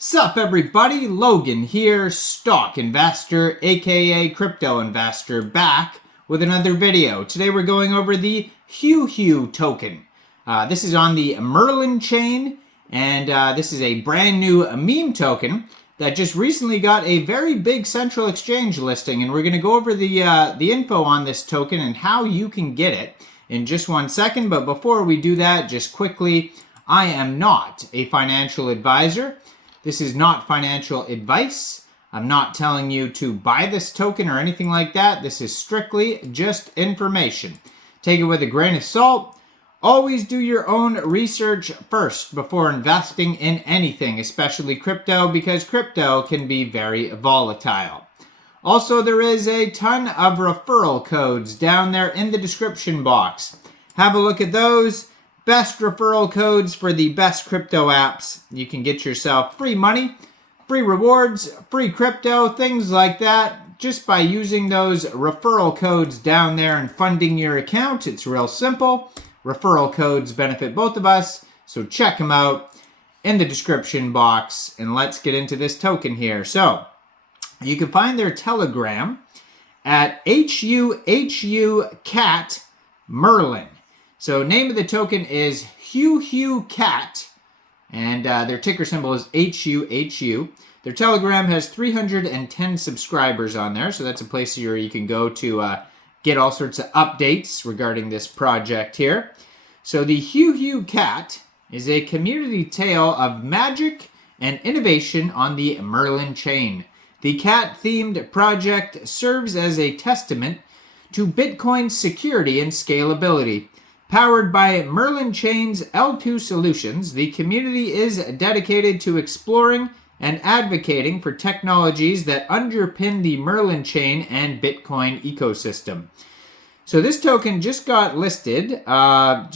Sup everybody, Logan here, stock investor, aka crypto investor, back with another video. Today we're going over the Huhu token. This is on the Merlinchain, and this is a brand new meme token that just recently got a very big central exchange listing, and we're going to go over the info on this token and how you can get it in just 1 second. But before we do that, just quickly, I am not a financial advisor. This is not financial advice. I'm not telling you to buy this token or anything like that. This is strictly just information. Take it with a grain of salt. Always do your own research first before investing in anything, especially crypto, because crypto can be very volatile. Also, there is a ton of referral codes down there in the description box. Have a look at those. Best referral codes for the best crypto apps. You can get yourself free money, free rewards, free crypto, things like that, just by using those referral codes down there and funding your account. It's real simple. Referral codes benefit both of us, so check them out in the description box. And let's get into this token here. So you can find their Telegram at HUHU Merlin. So name of the token is Huhu Cat, and their ticker symbol is HUHU. Their Telegram has 310 subscribers on there, so that's a place where you can go to get all sorts of updates regarding this project here. So the Huhu Cat is a community tale of magic and innovation on the Merlinchain. The cat-themed project serves as a testament to Bitcoin's security and scalability. Powered by Merlinchain's L2 solutions, the community is dedicated to exploring and advocating for technologies that underpin the Merlinchain and Bitcoin ecosystem. So this token just got listed, what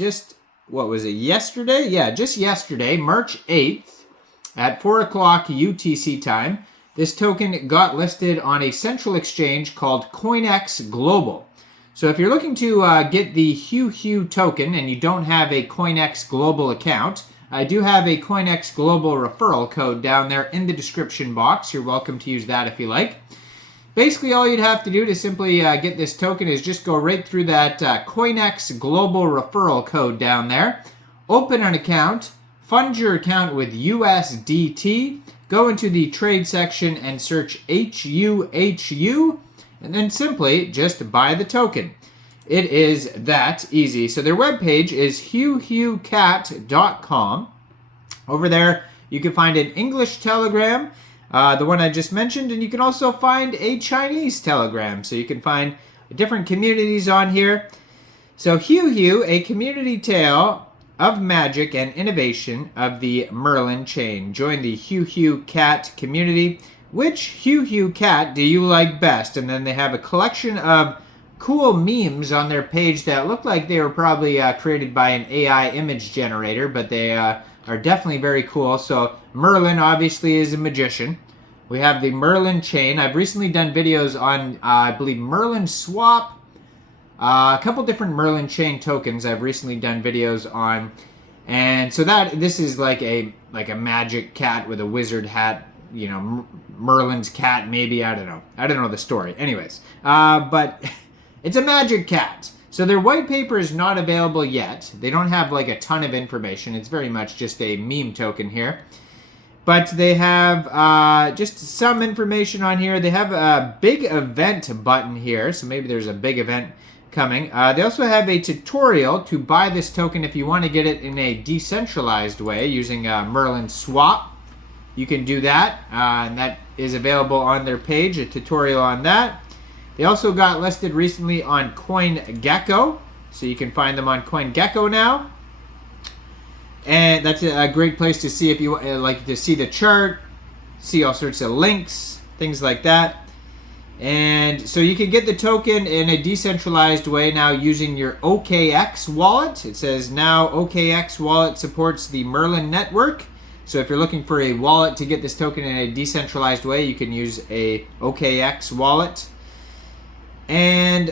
was it, yesterday? Yeah, just yesterday, March 8th at 4 o'clock UTC time. This token got listed on a central exchange called Coinex Global. So if you're looking to get the Huhu token and you don't have a Coinex Global account, I do have a Coinex Global referral code down there in the description box. You're welcome to use that if you like. Basically, all you'd have to do to simply get this token is just go right through that Coinex Global referral code down there, open an account, fund your account with USDT, go into the trade section and search HUHU, and then simply just buy the token. It is that easy. So their webpage is huhucat.com. Over there, you can find an English Telegram, the one I just mentioned, and you can also find a Chinese Telegram. So you can find different communities on here. So Huhu, a community tale of magic and innovation of the Merlinchain. Join the Huhu Cat community. Which Huhu Cat do you like best? And then they have a collection of cool memes on their page that look like they were probably created by an AI image generator, but they are definitely very cool. So Merlin obviously is a magician. We have the Merlinchain. I've recently done videos on, I believe, Merlin Swap, a couple different Merlinchain tokens I've recently done videos on. And so this is like a magic cat with a wizard hat. You know, Merlin's cat, maybe, I don't know the story. Anyways, but it's a magic cat. So their white paper is not available yet. They don't have like a ton of information. It's very much just a meme token here. But they have just some information on here. They have a big event button here. So maybe there's a big event coming. They also have a tutorial to buy this token if you want to get it in a decentralized way using Merlin Swap. You can do that, and that is available on their page, a tutorial on that. They also got listed recently on CoinGecko, so you can find them on CoinGecko now. And that's a great place to see if you like to see the chart, see all sorts of links, things like that. And so you can get the token in a decentralized way now using your OKX wallet. It says now OKX wallet supports the Merlin network. So if you're looking for a wallet to get this token in a decentralized way, you can use a OKX wallet. And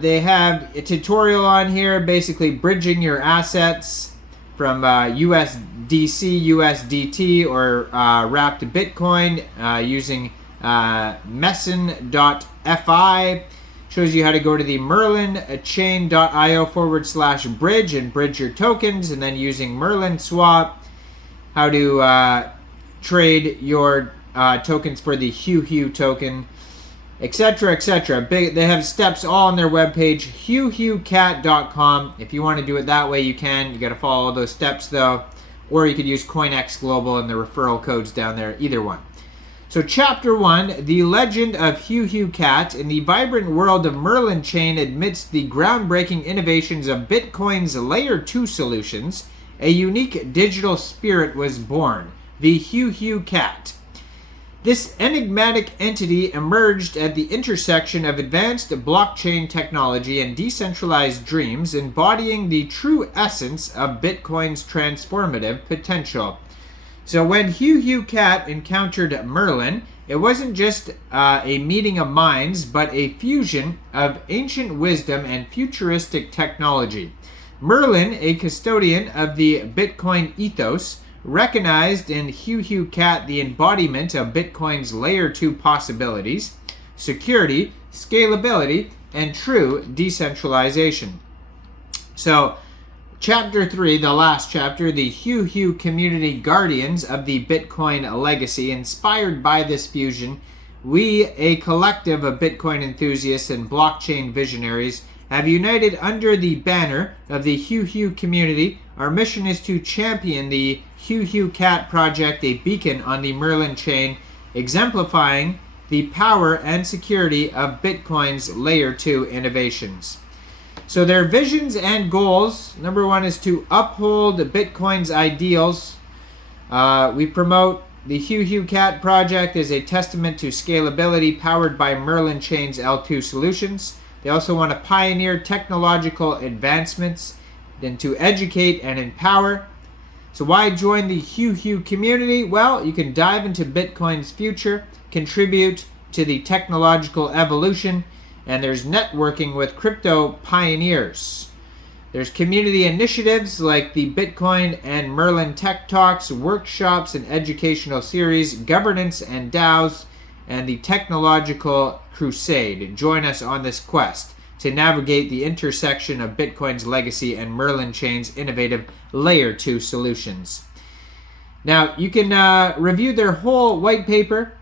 they have a tutorial on here, basically bridging your assets. from USDC, USDT, or wrapped Bitcoin using messen.fi. Shows you how to go to the Merlinchain.io/bridge and bridge your tokens, and then using Merlin swap, how to trade your tokens for the Huhu token, etc., etc. They have steps all on their webpage, huhucat.com. If you want to do it that way, you can. You got to follow all those steps though, or you could use Coinex Global and the referral codes down there. Either one. So Chapter 1, The Legend of Huhu Cat. In the vibrant world of Merlinchain, amidst the groundbreaking innovations of Bitcoin's Layer 2 solutions, a unique digital spirit was born, the Huhu Cat. This enigmatic entity emerged at the intersection of advanced blockchain technology and decentralized dreams, embodying the true essence of Bitcoin's transformative potential. So when Huhu Cat encountered Merlin, it wasn't just a meeting of minds, but a fusion of ancient wisdom and futuristic technology. Merlin, a custodian of the Bitcoin ethos, recognized in Huhu Cat the embodiment of Bitcoin's Layer 2 possibilities, security, scalability, and true decentralization. So, Chapter 3, the last chapter, the Huhu Community Guardians of the Bitcoin Legacy. Inspired by this fusion, we, a collective of Bitcoin enthusiasts and blockchain visionaries, have united under the banner of the Huhu community. Our mission is to champion the Huhu Cat project, a beacon on the Merlinchain, exemplifying the power and security of Bitcoin's Layer 2 innovations. So their visions and goals, number 1 is to uphold Bitcoin's ideals. We promote the Huhu Cat project as a testament to scalability powered by Merlinchain's L2 solutions. They also want to pioneer technological advancements, then to educate and empower. So why join the Huhu community? Well, you can dive into Bitcoin's future, contribute to the technological evolution, and there's networking with crypto pioneers. There's community initiatives like the Bitcoin and Merlin Tech Talks, workshops and educational series, governance and DAOs, and the Technological Crusade. Join us on this quest to navigate the intersection of Bitcoin's legacy and Merlinchain's innovative Layer 2 solutions. Now, you can review their whole white paper.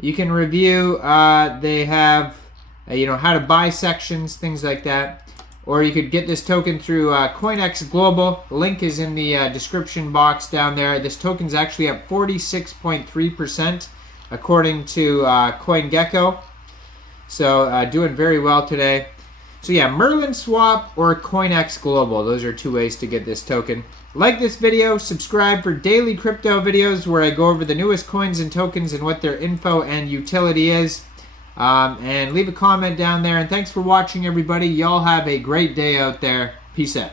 You can review, they have how to buy sections, things like that. Or you could get this token through Coinex Global. The link is in the description box down there. This token's actually up 46.3% according to CoinGecko. So doing very well today. So yeah, Merlin Swap or Coinex Global. Those are 2 ways to get this token. Like this video, subscribe for daily crypto videos where I go over the newest coins and tokens and what their info and utility is. And leave a comment down there. And thanks for watching, everybody. Y'all have a great day out there. Peace out.